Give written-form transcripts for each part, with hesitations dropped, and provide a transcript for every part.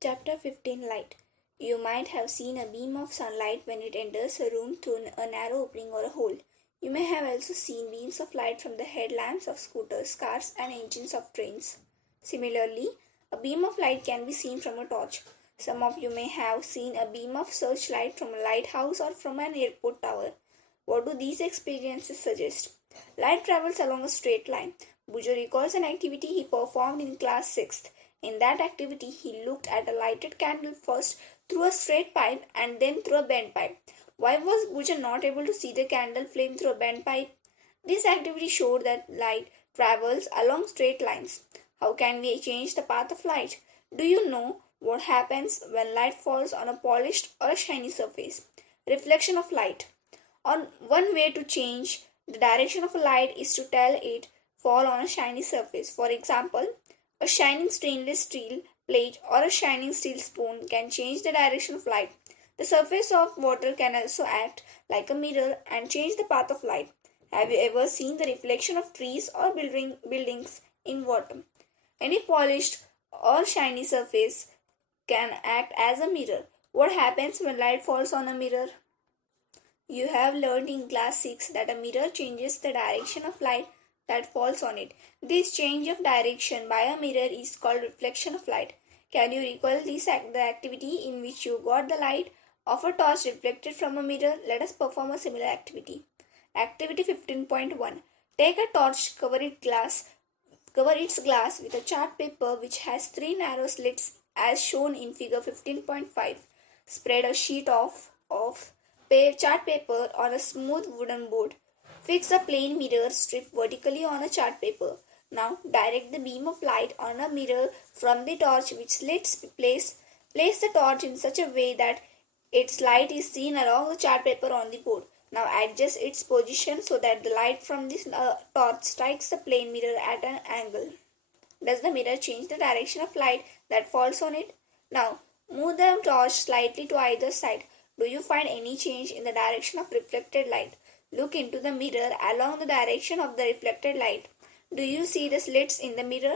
Chapter 15 Light. You might have seen a beam of sunlight when it enters a room through a narrow opening or a hole. You may have also seen beams of light from the headlamps of scooters, cars, and engines of trains. Similarly, a beam of light can be seen from a torch. Some of you may have seen a beam of searchlight from a lighthouse or from an airport tower. What do these experiences suggest? Light travels along a straight line. Bujo recalls an activity he performed in class 6th. In that activity, he looked at a lighted candle first through a straight pipe and then through a bent pipe. Why was Buja not able to see the candle flame through a bent pipe? This activity showed that light travels along straight lines. How can we change the path of light? Do you know what happens when light falls on a polished or a shiny surface? Reflection of light. On one way to change the direction of a light is to tell it fall on a shiny surface. For example, a shining stainless steel plate or a shining steel spoon can change the direction of light. The surface of water can also act like a mirror and change the path of light. Have you ever seen the reflection of trees or buildings in water? Any polished or shiny surface can act as a mirror. What happens when light falls on a mirror? You have learned in class 6 that a mirror changes the direction of light that falls on it. This change of direction by a mirror is called reflection of light. Can you recall the activity in which you got the light of a torch reflected from a mirror? Let us perform a similar activity. Activity 15.1. Take a torch, cover its glass with a chart paper which has three narrow slits as shown in figure 15.5. Spread a sheet of chart paper on a smooth wooden board. Fix a plain mirror strip vertically on a chart paper. Now direct the beam of light on a mirror from the torch which slits. Place the torch in such a way that its light is seen along the chart paper on the board. Now adjust its position so that the light from this torch strikes the plain mirror at an angle. Does the mirror change the direction of light that falls on it? Now move the torch slightly to either side. Do you find any change in the direction of reflected light? Look into the mirror along the direction of the reflected light. Do you see the slits in the mirror?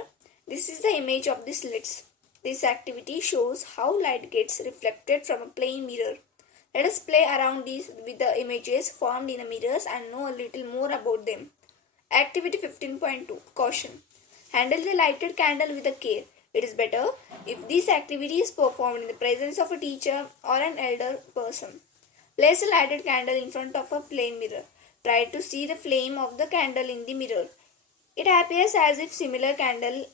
This is the image of the slits. This activity shows how light gets reflected from a plain mirror. Let us play around with the images formed in the mirrors and know a little more about them. Activity 15.2. Caution. Handle the lighted candle with care. It is better if this activity is performed in the presence of a teacher or an elder person. Place a lighted candle in front of a plain mirror. Try to see the flame of the candle in the mirror. It appears as if similar candle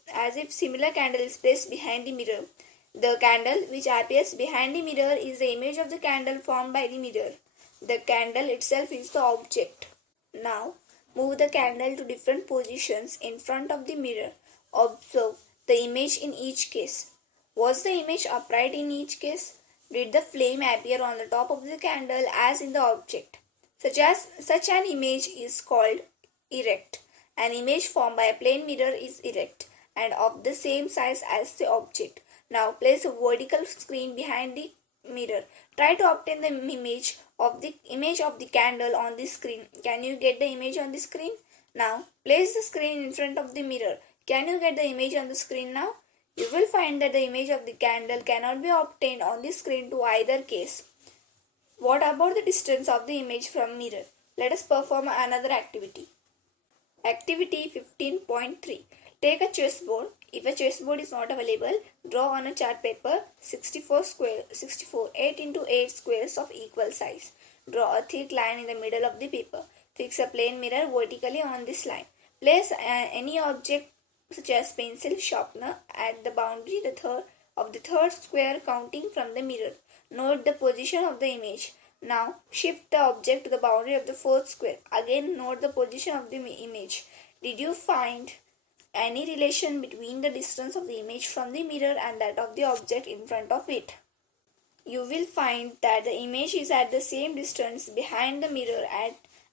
is placed behind the mirror. The candle which appears behind the mirror is the image of the candle formed by the mirror. The candle itself is the object. Now move the candle to different positions in front of the mirror. Observe the image in each case. Was the image upright in each case? Did the flame appear on the top of the candle as in the object? Such an image is called erect. An image formed by a plain mirror is erect and of the same size as the object. Now place a vertical screen behind the mirror. Try to obtain the image of the candle on the screen. Can you get the image on the screen? Now place the screen in front of the mirror. Can you get the image on the screen now? You will find that the image of the candle cannot be obtained on the screen to either case. What about the distance of the image from mirror? Let us perform another activity. Activity 15.3. Take a chessboard. If a chessboard is not available, draw on a chart paper 8 into 8 squares of equal size. Draw a thick line in the middle of the paper. Fix a plain mirror vertically on this line. Place any object such as pencil sharpener at the boundary of the third square counting from the mirror. Note the position of the image. Now shift the object to the boundary of the fourth square. Again note the position of the image. Did you find any relation between the distance of the image from the mirror and that of the object in front of it? You will find that the image is at the same distance behind the mirror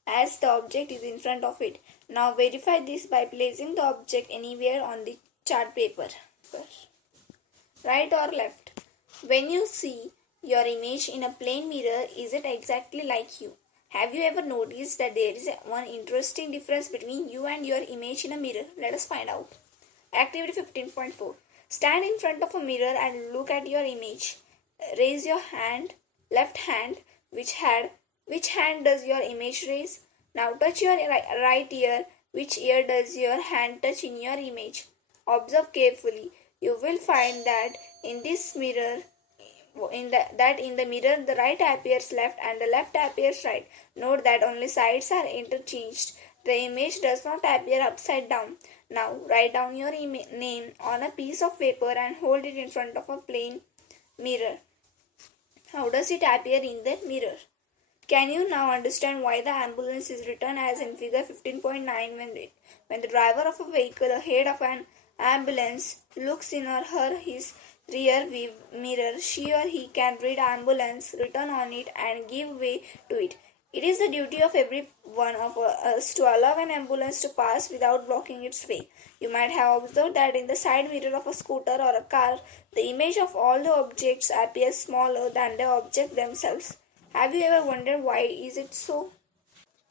as the object is in front of it. Now verify this by placing the object anywhere on the chart paper. Right or left? When you see your image in a plain mirror, is it exactly like you? Have you ever noticed that there is one interesting difference between you and your image in a mirror? Let us find out. Activity 15.4. Stand in front of a mirror and look at your image. Raise your left hand. Which hand does your image raise? Now touch your right ear. Which ear does your hand touch in your image? Observe carefully. You will find that in this mirror in the mirror the right appears left and the left appears right. Note that only sides are interchanged. The image does not appear upside down. Now write down your name on a piece of paper and hold it in front of a plain mirror. How does it appear in the mirror? Can you now understand why the ambulance is written as in figure 15.9 when the driver of a vehicle ahead of an ambulance looks in or her his rear view mirror, she or he can read ambulance written on it and give way to it. It is the duty of every one of us to allow an ambulance to pass without blocking its way. You might have observed that in the side mirror of a scooter or a car, the image of all the objects appears smaller than the object themselves. Have you ever wondered why is it so?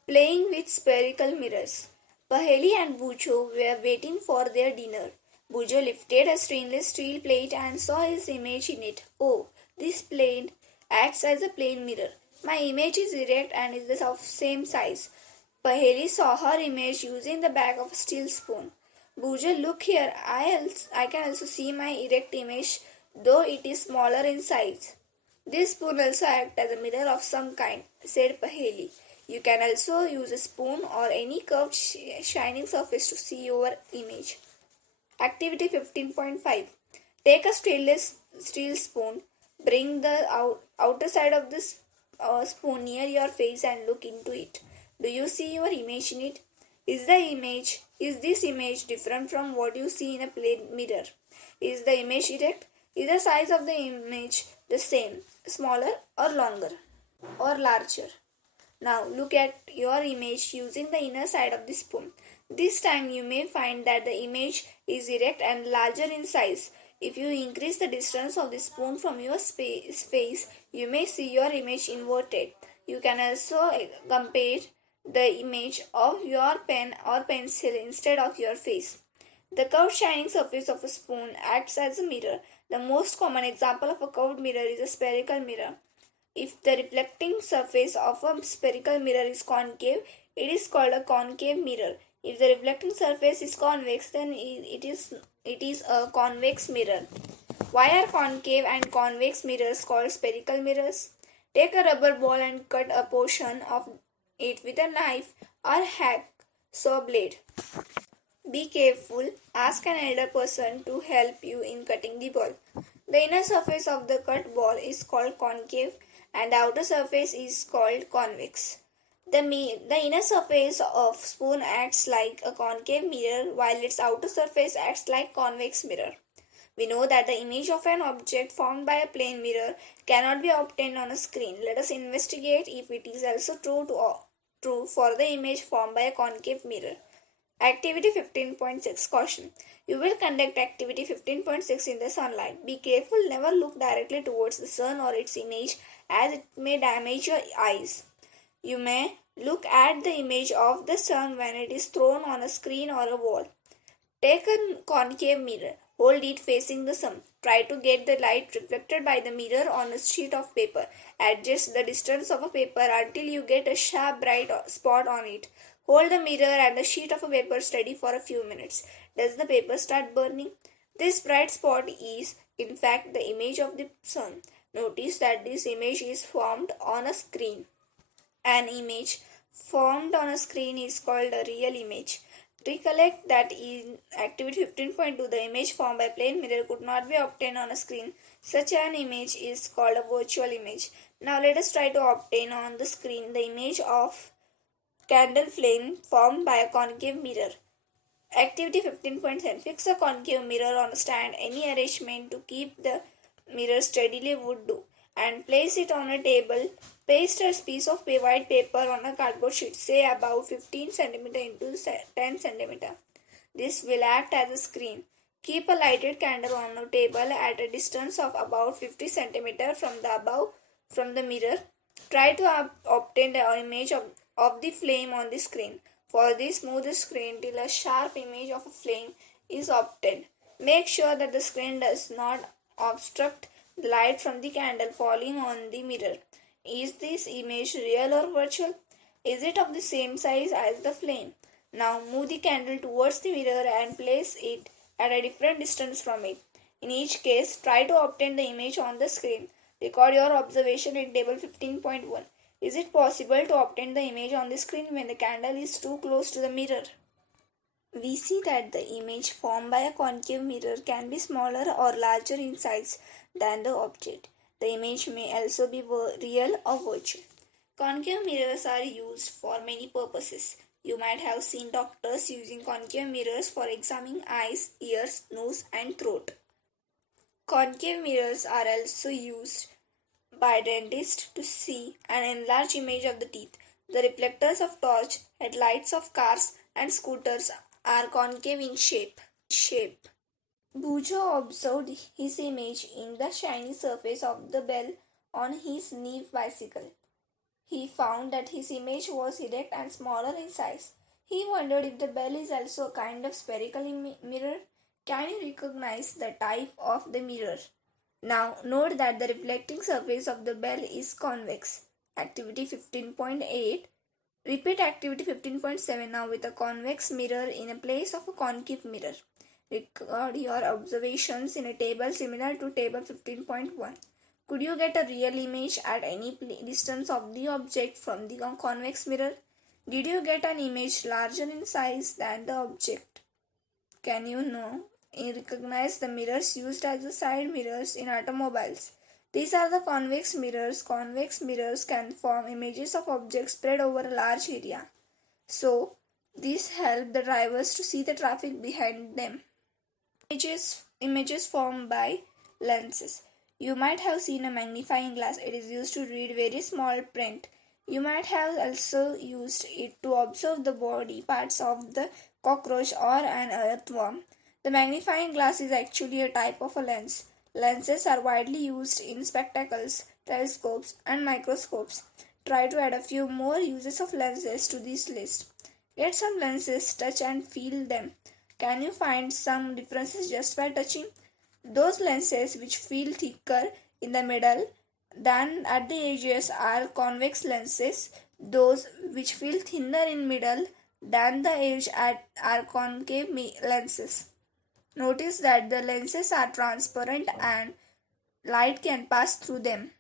Playing with spherical mirrors. Paheli and Bujo were waiting for their dinner. Bujo lifted a stainless steel plate and saw his image in it. Oh, this plate acts as a plane mirror. My image is erect and is of same size. Paheli saw her image using the back of a steel spoon. Bujo, look here. I can also see my erect image, though it is smaller in size. This spoon also acts as a mirror of some kind, said Paheli. You can also use a spoon or any curved shining surface to see your image. Activity 15.5. Take a stainless steel spoon. Bring the outer side of this spoon near your face and look into it. Do you see your image in it? Is this image different from what you see in a plane mirror? Is the image erect? Is the size of the image the same, smaller or longer or larger? Now look at your image using the inner side of the spoon. This time you may find that the image is erect and larger in size. If you increase the distance of the spoon from your face, you may see your image inverted. You can also compare the image of your pen or pencil instead of your face. The curved shining surface of a spoon acts as a mirror. The most common example of a curved mirror is a spherical mirror. If the reflecting surface of a spherical mirror is concave, it is called a concave mirror. If the reflecting surface is convex, then it is a convex mirror. Why are concave and convex mirrors called spherical mirrors? Take a rubber ball and cut a portion of it with a knife or hacksaw blade. Be careful. Ask an elder person to help you in cutting the ball. The inner surface of the cut ball is called concave and the outer surface is called convex. The inner surface of spoon acts like a concave mirror while its outer surface acts like convex mirror. We know that the image of an object formed by a plane mirror cannot be obtained on a screen. Let us investigate if it is also true for the image formed by a concave mirror. Activity 15.6. Caution. You will conduct activity 15.6 in the sunlight. Be careful, never look directly towards the sun or its image as it may damage your eyes. You may look at the image of the sun when it is thrown on a screen or a wall. Take a concave mirror. Hold it facing the sun. Try to get the light reflected by the mirror on a sheet of paper. Adjust the distance of a paper until you get a sharp bright spot on it. Hold the mirror and the sheet of a paper steady for a few minutes. Does the paper start burning? This bright spot is, in fact, the image of the sun. Notice that this image is formed on a screen. An image formed on a screen is called a real image. Recollect that in activity 15.2, the image formed by plane mirror could not be obtained on a screen. Such an image is called a virtual image. Now let us try to obtain on the screen the image of candle flame formed by a concave mirror. Activity 15.10. Fix a concave mirror on a stand. Any arrangement to keep the mirror steadily would do. And place it on a table. Paste a piece of white paper on a cardboard sheet, say about 15 cm into 10 cm. This will act as a screen. Keep a lighted candle on a table at a distance of about 50 cm from the mirror. Try to obtain the image of the flame on the screen. For this, move the screen till a sharp image of a flame is obtained. Make sure that the screen does not obstruct the light from the candle falling on the mirror. Is this image real or virtual? Is it of the same size as the flame? Now move the candle towards the mirror and place it at a different distance from it. In each case, try to obtain the image on the screen. Record your observation in table 15.1. Is it possible to obtain the image on the screen when the candle is too close to the mirror? We see that the image formed by a concave mirror can be smaller or larger in size than the object. The image may also be real or virtual. Concave mirrors are used for many purposes. You might have seen doctors using concave mirrors for examining eyes, ears, nose, and throat. Concave mirrors are also used by dentists to see an enlarged image of the teeth. The reflectors of torch, headlights of cars, and scooters are concave in shape. Bujo observed his image in the shiny surface of the bell on his new bicycle. He found that his image was erect and smaller in size. He wondered if the bell is also a kind of spherical mirror. Can you recognize the type of the mirror? Now note that the reflecting surface of the bell is convex. Activity 15.8. Repeat activity 15.7 now with a convex mirror in a place of a concave mirror. Record your observations in a table similar to table 15.1. Could you get a real image at any distance of the object from the convex mirror? Did you get an image larger in size than the object? Can you recognize the mirrors used as the side mirrors in automobiles? These are the convex mirrors. Convex mirrors can form images of objects spread over a large area. So, these help the drivers to see the traffic behind them. Images formed by lenses. You might have seen a magnifying glass. It is used to read very small print. You might have also used it to observe the body parts of the cockroach or an earthworm. The magnifying glass is actually a type of a lens. Lenses are widely used in spectacles, telescopes, and microscopes. Try to add a few more uses of lenses to this list. Get some lenses, touch and feel them. Can you find some differences just by touching? Those lenses which feel thicker in the middle than at the edges are convex lenses. Those which feel thinner in middle than the edge are concave lenses. Notice that the lenses are transparent and light can pass through them.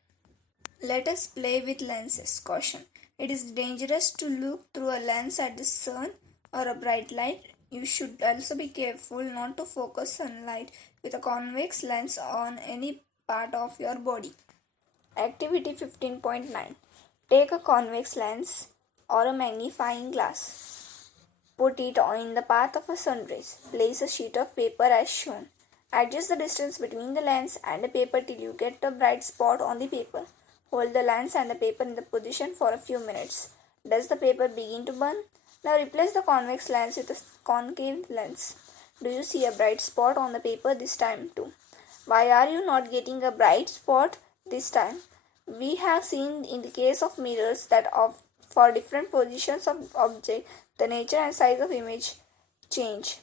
Let us play with lenses. Caution. It is dangerous to look through a lens at the sun or a bright light. You should also be careful not to focus sunlight with a convex lens on any part of your body. Activity 15.9. Take a convex lens or a magnifying glass. Put it in the path of a sun rays. Place a sheet of paper as shown. Adjust the distance between the lens and the paper till you get a bright spot on the paper. Hold the lens and the paper in the position for a few minutes. Does the paper begin to burn? Now replace the convex lens with a concave lens. Do you see a bright spot on the paper this time too? Why are you not getting a bright spot this time? We have seen in the case of mirrors that for different positions of object, the nature and size of image change.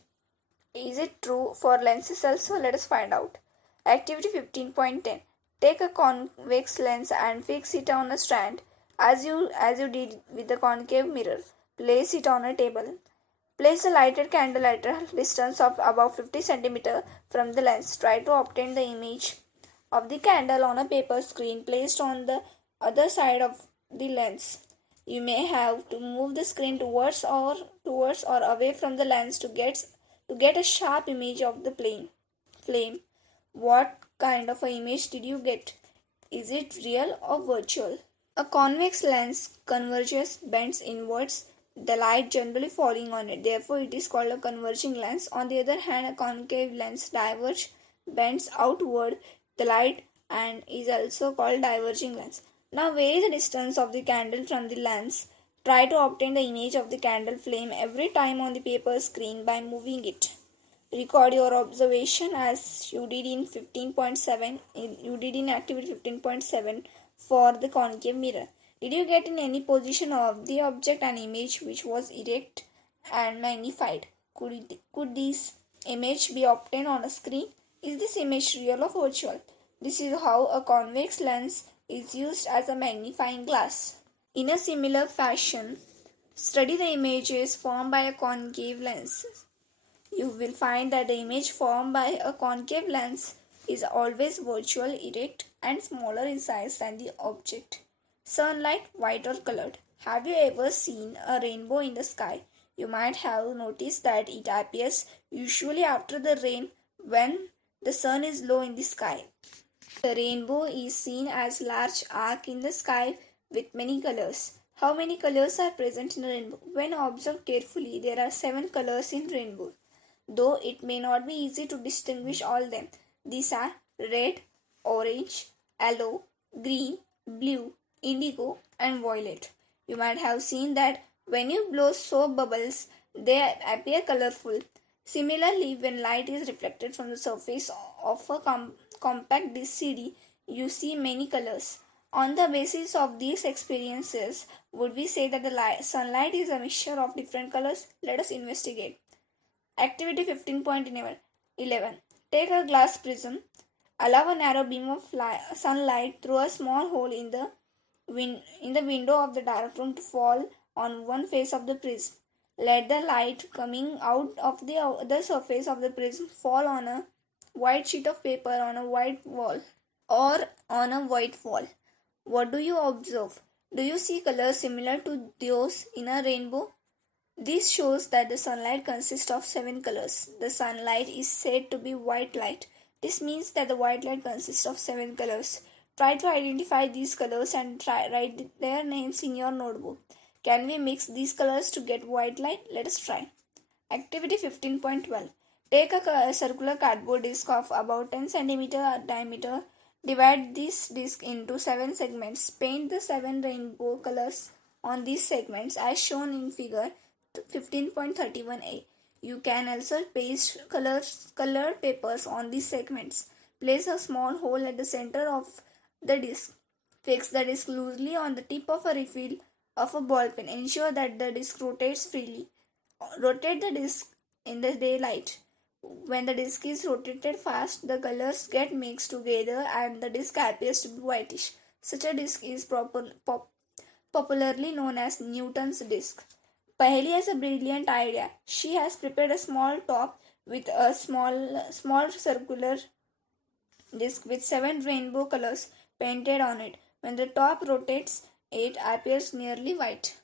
Is it true for lenses also? Let us find out. Activity 15.10. Take a convex lens and fix it on a stand as you did with the concave mirror. Place it on a table. Place a lighted candle at a distance of about 50 cm from the lens. Try to obtain the image of the candle on a paper screen placed on the other side of the lens. You may have to move the screen towards or away from the lens to get a sharp image of the flame. What kind of an image did you get? Is it real or virtual? A convex lens converges, bends inwards, the light generally falling on it. Therefore, it is called a converging lens. On the other hand, a concave lens diverges, bends outward, the light, and is also called diverging lens. Now vary the distance of the candle from the lens. Try to obtain the image of the candle flame every time on the paper screen by moving it. Record your observation as you did in 15.7. You did in activity 15.7 for the concave mirror. Did you get in any position of the object an image which was erect and magnified? Could these image be obtained on a screen? Is this image real or virtual? This is how a convex lens is used as a magnifying glass. In a similar fashion, study the images formed by a concave lens. You will find that the image formed by a concave lens is always virtual, erect, and smaller in size than the object. Sunlight, white or colored. Have you ever seen a rainbow in the sky? You might have noticed that it appears usually after the rain when the sun is low in the sky. The rainbow is seen as a large arc in the sky with many colors. How many colors are present in a rainbow? When observed carefully, there are 7 colors in rainbow. Though it may not be easy to distinguish all them. These are red, orange, yellow, green, blue, indigo, and violet. You might have seen that when you blow soap bubbles, they appear colorful. Similarly, when light is reflected from the surface of a compact disc CD, you see many colors. On the basis of these experiences, would we say that the sunlight is a mixture of different colors? Let us investigate. Activity 15.11. Take a glass prism. Allow a narrow beam of sunlight through a small hole in the window of the dark room to fall on one face of the prism. Let the light coming out of the other surface of the prism fall on a white sheet of paper on a white wall or on a white wall. What do you observe? Do you see colors similar to those in a rainbow? This shows that the sunlight consists of 7 colors. The sunlight is said to be white light. This means that the white light consists of 7 colors. Try to identify these colors and write their names in your notebook. Can we mix these colors to get white light? Let us try. Activity 15.12. Take a circular cardboard disc of about 10 cm diameter. Divide this disc into 7 segments. Paint the 7 rainbow colors on these segments as shown in figure 15.31a. You can also paste colored papers on these segments. Place a small hole at the center of the disc. Fix the disc loosely on the tip of a refill of a ball pen. Ensure that the disc rotates freely. Rotate the disc in the daylight. When the disc is rotated fast, the colors get mixed together and the disc appears to be whitish. Such a disc is popularly known as Newton's disc. Paheli has a brilliant idea. She has prepared a small top with a small circular disc with 7 rainbow colors painted on it. When the top rotates, it appears nearly white.